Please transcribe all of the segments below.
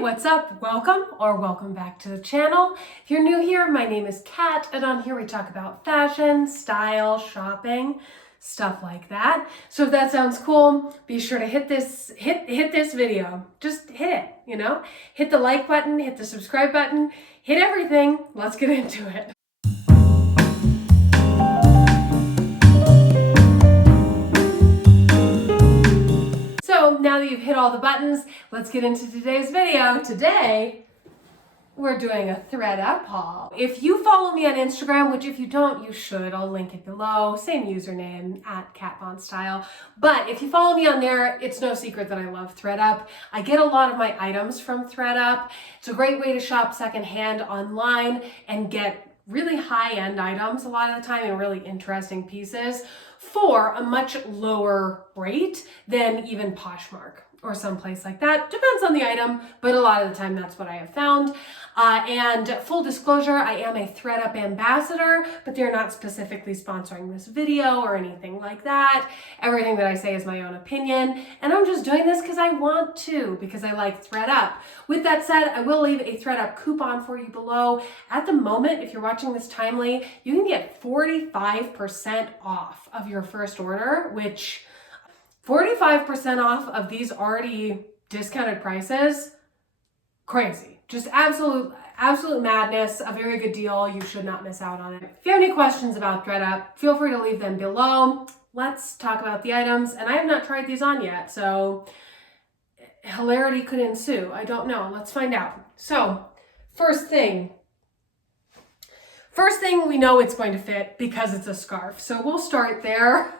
What's up? Welcome back to the channel. If you're new here, my name is Kat, and on here we talk about fashion, style, shopping, stuff like that. So if that sounds cool, be sure to hit this video. Just hit it, Hit the like button, hit the subscribe button, hit everything. Let's get into it. So now that you've hit all the buttons, let's get into today's video. Today, we're doing a ThredUp haul. If you follow me on Instagram, which if you don't, you should, I'll link it below, same username, @CatBondStyle. But if you follow me on there, it's no secret that I love ThredUp. I get a lot of my items from ThredUp. It's a great way to shop secondhand online and get really high-end items a lot of the time and really interesting pieces for a much lower rate than even Poshmark or someplace like that. Depends on the item, but a lot of the time that's what I have found. And full disclosure, I am a ThredUp ambassador, but they're not specifically sponsoring this video or anything like that. Everything that I say is my own opinion, and I'm just doing this because I want to, because I like ThredUp. With that said, I will leave a ThredUp coupon for you below. At the moment, if you're watching this timely, you can get 45% off of your first order, which 45% off of these already discounted prices, crazy. Just absolute madness, a very good deal. You should not miss out on it. If you have any questions about ThredUp, feel free to leave them below. Let's talk about the items. And I have not tried these on yet, so hilarity could ensue. I don't know. Let's find out. So, first thing, we know it's going to fit because it's a scarf. So we'll start there.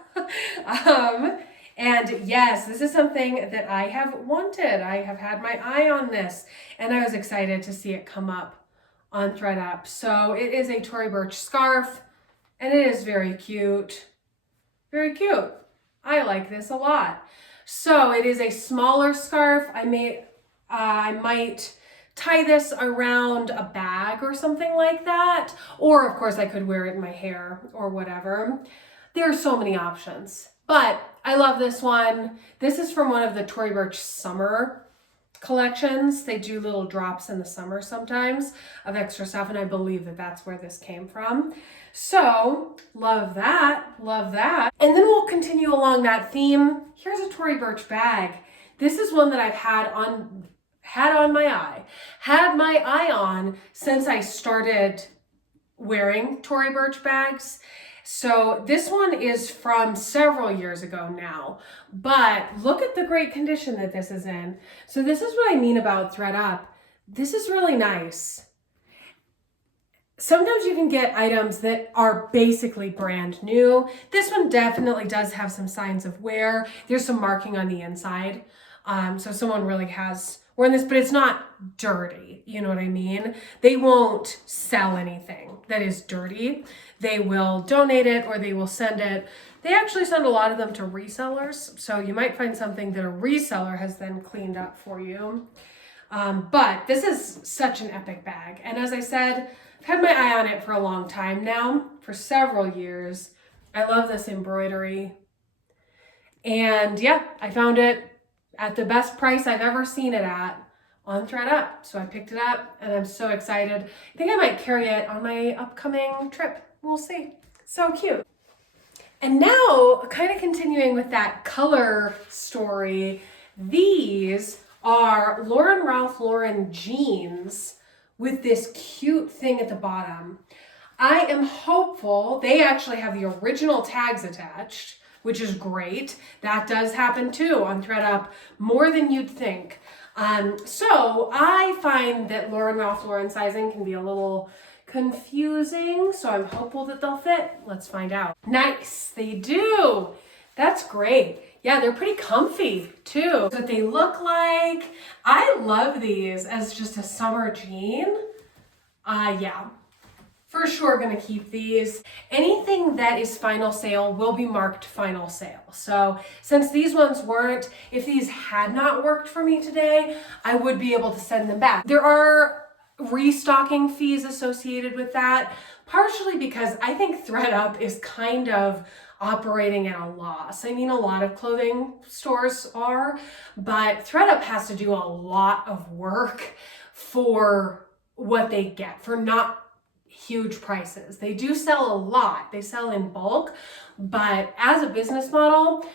And yes, this is something that I have wanted. I have had my eye on this, and I was excited to see it come up on ThredUp. So it is a Tory Burch scarf, and it is very cute. Very cute. I like this a lot. So it is a smaller scarf. I might tie this around a bag or something like that. Or of course I could wear it in my hair or whatever. There are so many options. But I love this one. This is from one of the Tory Burch summer collections. They do little drops in the summer sometimes of extra stuff, and I believe that that's where this came from. So, love that, love that. And then we'll continue along that theme. Here's a Tory Burch bag. This is one that I've had my eye on since I started wearing Tory Burch bags. So this one is from several years ago now, but look at the great condition that this is in. So this is what I mean about ThredUp. This is really nice. Sometimes you can get items that are basically brand new. This one definitely does have some signs of wear. There's some marking on the inside. So someone really has worn this, but it's not dirty. You know what I mean? They won't sell anything that is dirty. They will donate it or they will send it. They actually send a lot of them to resellers. So you might find something that a reseller has then cleaned up for you. But this is such an epic bag. And as I said, I've had my eye on it for a long time now, for several years. I love this embroidery. And yeah, I found it at the best price I've ever seen it at on ThredUp. So I picked it up and I'm so excited. I think I might carry it on my upcoming trip. We'll see. So cute. And now, kind of continuing with that color story, these are Ralph Lauren jeans with this cute thing at the bottom. I am hopeful. They actually have the original tags attached, which is great. That does happen too on ThredUp, more than you'd think. So I find that Ralph Lauren sizing can be a little confusing, so I'm hopeful that they'll fit. Let's find out. Nice, they do. That's great. Yeah, they're pretty comfy too. What they look like. I love these as just a summer jean. Yeah. For sure gonna keep these. Anything that is final sale will be marked final sale. So since these ones weren't, if these had not worked for me today, I would be able to send them back. There are restocking fees associated with that, partially because I think ThredUp is kind of operating at a loss. I mean, a lot of clothing stores are, but ThredUp has to do a lot of work for what they get for not huge prices. They do sell a lot. They sell in bulk, but as a business model,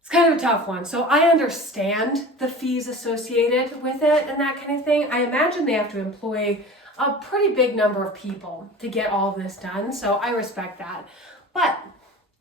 it's kind of a tough one. So I understand the fees associated with it and that kind of thing. I imagine they have to employ a pretty big number of people to get all of this done. So I respect that. But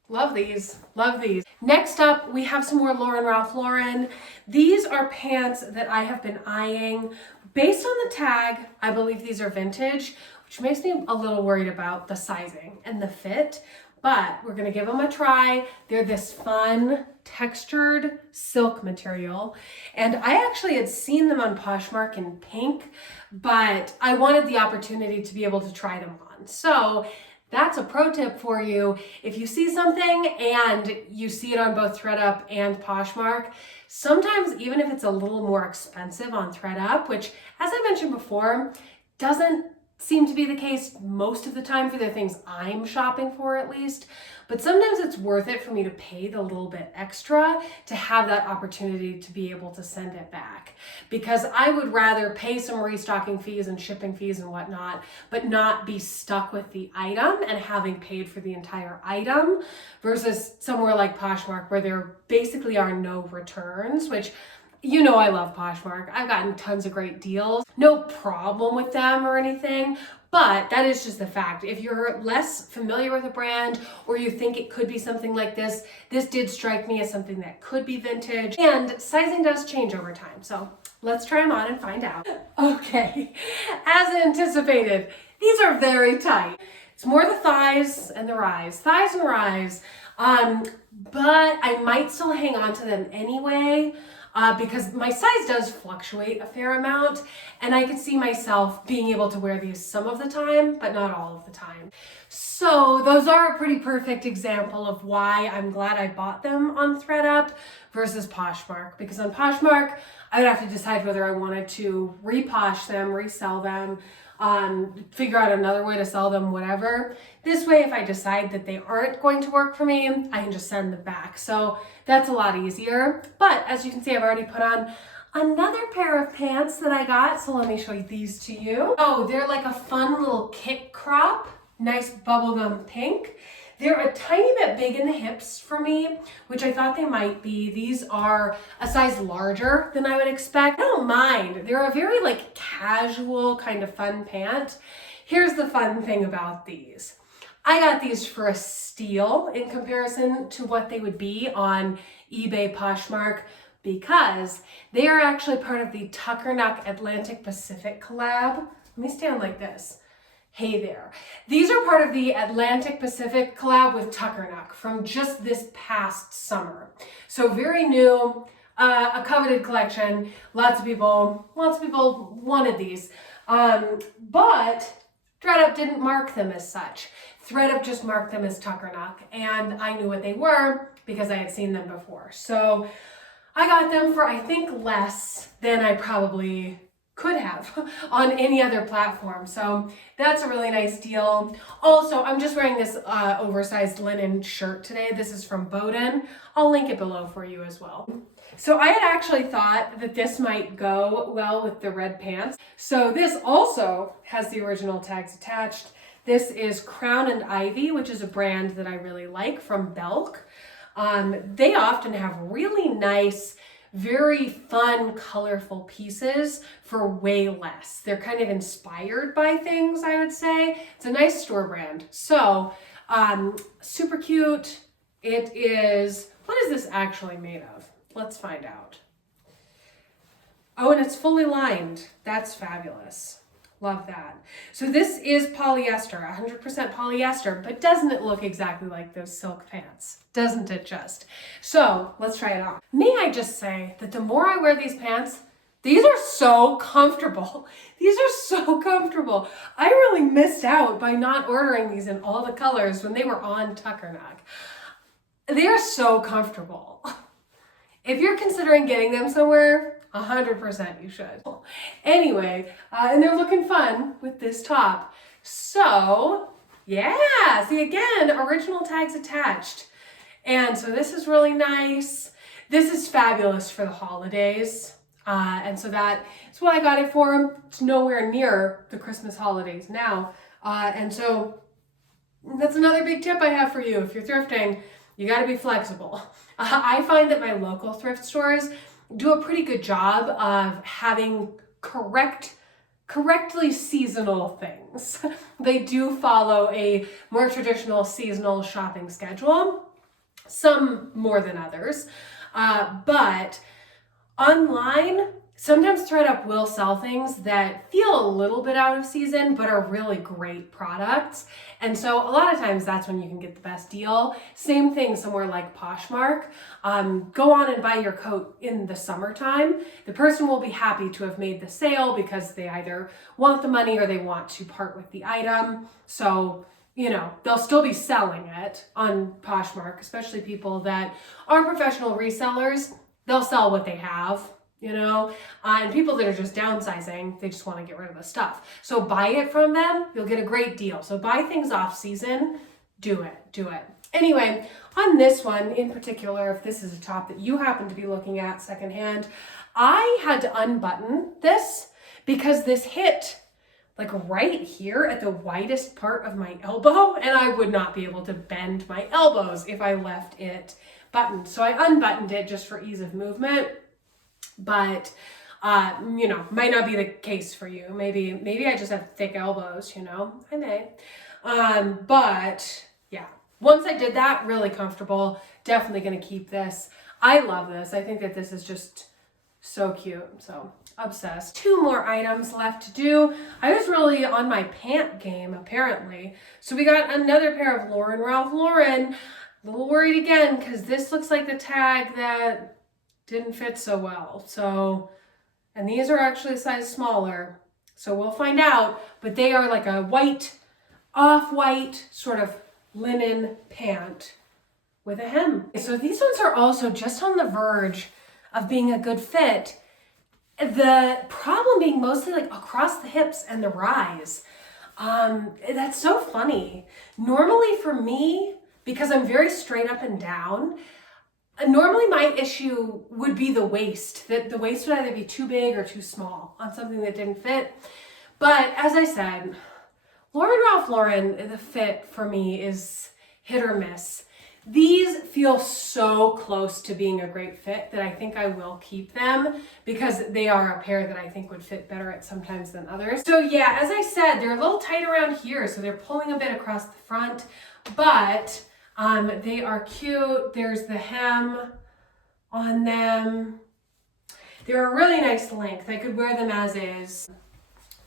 love these, love these. Next up, we have some more Ralph Lauren. These are pants that I have been eyeing. Based on the tag, I believe these are vintage, which makes me a little worried about the sizing and the fit, but we're gonna give them a try. They're this fun textured silk material, and I actually had seen them on Poshmark in pink, but I wanted the opportunity to be able to try them on. So that's a pro tip for you. If you see something and you see it on both ThredUp and Poshmark, sometimes even if it's a little more expensive on ThredUp, which as I mentioned before, doesn't seem to be the case most of the time for the things I'm shopping for at least, but sometimes it's worth it for me to pay the little bit extra to have that opportunity to be able to send it back, because I would rather pay some restocking fees and shipping fees and whatnot, but not be stuck with the item and having paid for the entire item, versus somewhere like Poshmark where there basically are no returns, which you know I love Poshmark. I've gotten tons of great deals. No problem with them or anything, but that is just the fact. If you're less familiar with a brand or you think it could be something like this did strike me as something that could be vintage, and sizing does change over time. So let's try them on and find out. Okay, as anticipated, these are very tight. It's more the thighs and the rise, but I might still hang on to them anyway. Because my size does fluctuate a fair amount, and I could see myself being able to wear these some of the time, but not all of the time. So those are a pretty perfect example of why I'm glad I bought them on ThredUp versus Poshmark, because on Poshmark, I would have to decide whether I wanted to reposh them, resell them, figure out another way to sell them, whatever. This way, if I decide that they aren't going to work for me, I can just send them back. So that's a lot easier. But as you can see, I've already put on another pair of pants that I got. So let me show you these to you. Oh, they're like a fun little kick crop, nice bubblegum pink. They're a tiny bit big in the hips for me, which I thought they might be. These are a size larger than I would expect. I don't mind. They're a very like casual kind of fun pant. Here's the fun thing about these. I got these for a steal in comparison to what they would be on eBay, Poshmark, because they are actually part of the Tuckernuck Atlantic Pacific collab. Let me stand like this. Hey there. These are part of the Atlantic Pacific collab with Tuckernuck from just this past summer. So very new, a coveted collection. Lots of people wanted these. But ThredUp didn't mark them as such. ThredUp just marked them as Tuckernuck, and I knew what they were because I had seen them before. So I got them for, I think, less than I probably could have on any other platform. So that's a really nice deal. Also, I'm just wearing this oversized linen shirt today. This is from Bowden. I'll link it below for you as well. So I had actually thought that this might go well with the red pants. So this also has the original tags attached. This is Crown and Ivy, which is a brand that I really like from Belk. They often have really nice, very fun, colorful pieces for way less. They're kind of inspired by things, I would say. It's a nice store brand. So, super cute. It is, what is this actually made of? Let's find out. Oh, and it's fully lined. That's fabulous. Love that. So this is polyester, 100% polyester, but doesn't it look exactly like those silk pants? Doesn't it just? So let's try it on. May I just say that the more I wear these pants, these are so comfortable. These are so comfortable. I really missed out by not ordering these in all the colors when they were on Tuckernuck. They are so comfortable. If you're considering getting them somewhere, 100% you should. Anyway, and they're looking fun with this top. So, yeah, see again, original tags attached. And so this is really nice. This is fabulous for the holidays. And so that is what I got it for. It's nowhere near the Christmas holidays now. And so that's another big tip I have for you. If you're thrifting, you got to be flexible. I find that my local thrift stores do a pretty good job of having correctly seasonal things. They do follow a more traditional seasonal shopping schedule, some more than others. But online, sometimes ThredUp will sell things that feel a little bit out of season, but are really great products. And so a lot of times that's when you can get the best deal. Same thing somewhere like Poshmark. Go on and buy your coat in the summertime. The person will be happy to have made the sale because they either want the money or they want to part with the item. So, you know, they'll still be selling it on Poshmark, especially people that are professional resellers. They'll sell what they have, you know, and people that are just downsizing, they just want to get rid of the stuff. So buy it from them, you'll get a great deal. So buy things off season, do it. Anyway, on this one in particular, if this is a top that you happen to be looking at secondhand, I had to unbutton this because this hit like right here at the widest part of my elbow, and I would not be able to bend my elbows if I left it buttoned. So I unbuttoned it just for ease of movement, but you know, might not be the case for you. Maybe I just have thick elbows, you know, I may. But yeah, once I did that, really comfortable, definitely gonna keep this. I love this. I think that this is just so cute, so obsessed. 2 more items left to do. I was really on my pant game, apparently. So we got another pair of Ralph Lauren. A little worried again because this looks like the tag that didn't fit so well. So, and these are actually a size smaller. So we'll find out, but they are like a white, off-white sort of linen pant with a hem. So these ones are also just on the verge of being a good fit. The problem being mostly like across the hips and the rise. That's so funny. Normally for me, because I'm very straight up and down, normally my issue would be the waist. That the waist would either be too big or too small on something that didn't fit. But as I said, Ralph Lauren, the fit for me is hit or miss. These feel so close to being a great fit that I think I will keep them because they are a pair that I think would fit better at some times than others. So yeah, as I said, they're a little tight around here, so they're pulling a bit across the front, but they are cute. There's the hem on them. They're a really nice length. I could wear them as is.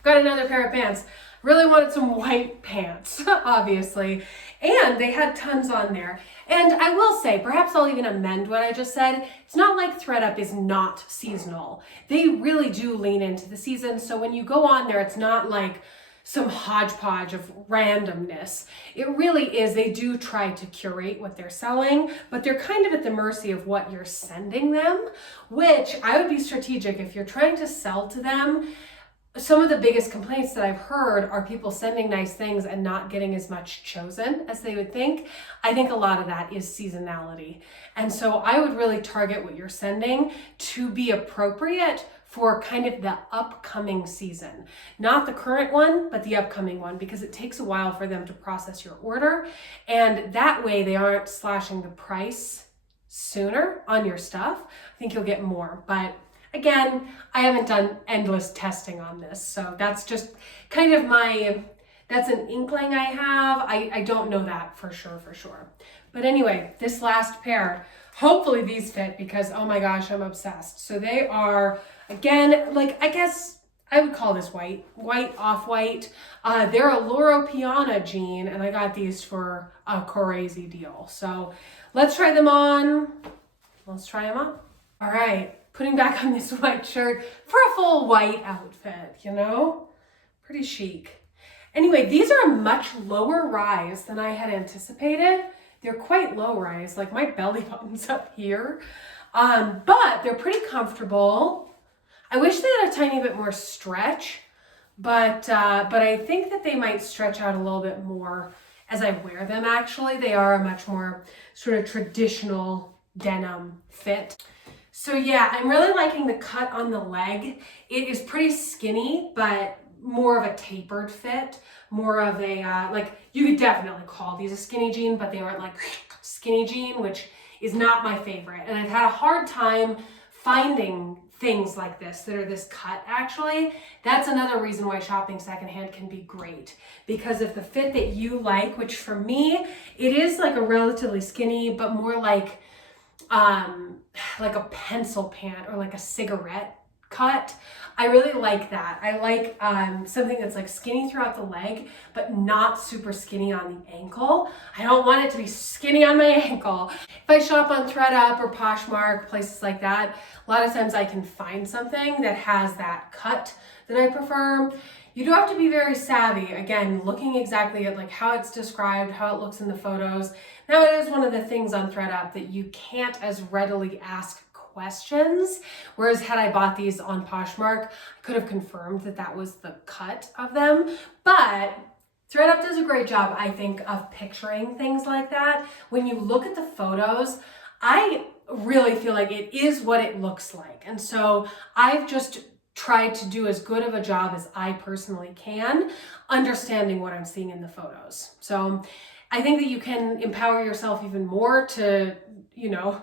Got another pair of pants. Really wanted some white pants, obviously. And they had tons on there. And I will say, perhaps I'll even amend what I just said. It's not like ThredUp is not seasonal. They really do lean into the season. So when you go on there, it's not like some hodgepodge of randomness. It really is, they do try to curate what they're selling, but they're kind of at the mercy of what you're sending them, which I would be strategic if you're trying to sell to them. Some of the biggest complaints that I've heard are people sending nice things and not getting as much chosen as they would think. I think a lot of that is seasonality. And so I would really target what you're sending to be appropriate for kind of the upcoming season. Not the current one, but the upcoming one, because it takes a while for them to process your order. And that way they aren't slashing the price sooner on your stuff. I think you'll get more, but again, I haven't done endless testing on this, so that's just kind of that's an inkling I have. I don't know that for sure. But anyway, this last pair, hopefully these fit because, oh my gosh, I'm obsessed. So they are, again, like, I guess I would call this white, off-white. They're a Loro Piana jean, and I got these for a crazy deal. So let's try them on. All right. Putting back on this white shirt for a full white outfit, you know? Pretty chic. Anyway, these are a much lower rise than I had anticipated. They're quite low rise, like my belly button's up here. But they're pretty comfortable. I wish they had a tiny bit more stretch, but I think that they might stretch out a little bit more as I wear them actually. They are a much more sort of traditional denim fit. So yeah, I'm really liking the cut on the leg. It is pretty skinny, but more of a tapered fit, more of a, like you could definitely call these a skinny jean, but they aren't like skinny jean, which is not my favorite. And I've had a hard time finding things like this that are this cut actually. That's another reason why shopping secondhand can be great, because if the fit that you like, which for me, it is like a relatively skinny, but more like a pencil pant or like a cigarette cut. I really like that. I like something that's like skinny throughout the leg, but not super skinny on the ankle. I don't want it to be skinny on my ankle. If I shop on ThredUp or Poshmark, places like that, a lot of times I can find something that has that cut that I prefer. You do have to be very savvy, again, looking exactly at like how it's described, how it looks in the photos. Now it is one of the things on ThredUp that you can't as readily ask questions, whereas had I bought these on Poshmark, I could have confirmed that that was the cut of them. But ThredUp does a great job, I think, of picturing things like that. When you look at the photos, I really feel like it is what it looks like. And so I've just tried to do as good of a job as I personally can, understanding what I'm seeing in the photos. So I think that you can empower yourself even more to, you know,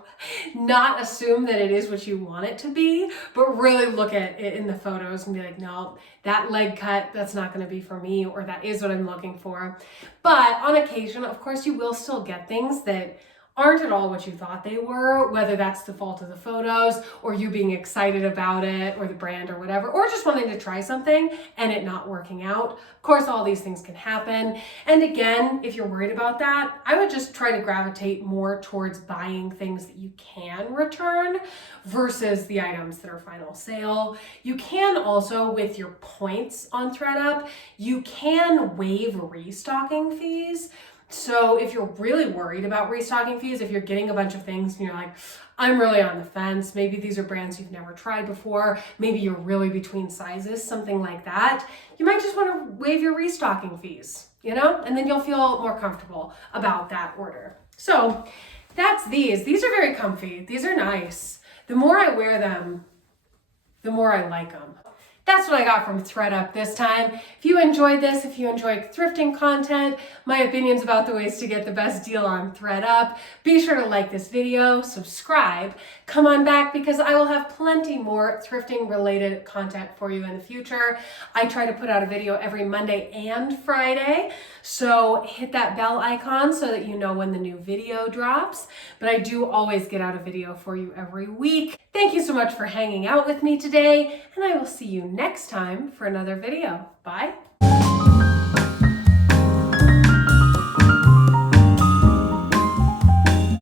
not assume that it is what you want it to be, but really look at it in the photos and be like, no, that leg cut, that's not going to be for me, or that is what I'm looking for. But on occasion, of course, you will still get things that aren't at all what you thought they were, whether that's the fault of the photos or you being excited about it or the brand or whatever, or just wanting to try something and it not working out. Of course, all these things can happen. And again, if you're worried about that, I would just try to gravitate more towards buying things that you can return versus the items that are final sale. You can also, with your points on ThredUp, you can waive restocking fees. So if you're really worried about restocking fees, if you're getting a bunch of things and you're like, I'm really on the fence, maybe these are brands you've never tried before, maybe you're really between sizes, something like that, you might just want to waive your restocking fees, you know, and then you'll feel more comfortable about that order. So that's these. These are very comfy. These are nice. The more I wear them, the more I like them. That's what I got from ThredUp this time. If you enjoyed this, if you enjoy thrifting content, my opinions about the ways to get the best deal on ThredUp, be sure to like this video, subscribe, come on back because I will have plenty more thrifting related content for you in the future. I try to put out a video every Monday and Friday, so hit that bell icon so that you know when the new video drops. But I do always get out a video for you every week. Thank you so much for hanging out with me today, and I will see you next time for another video. Bye.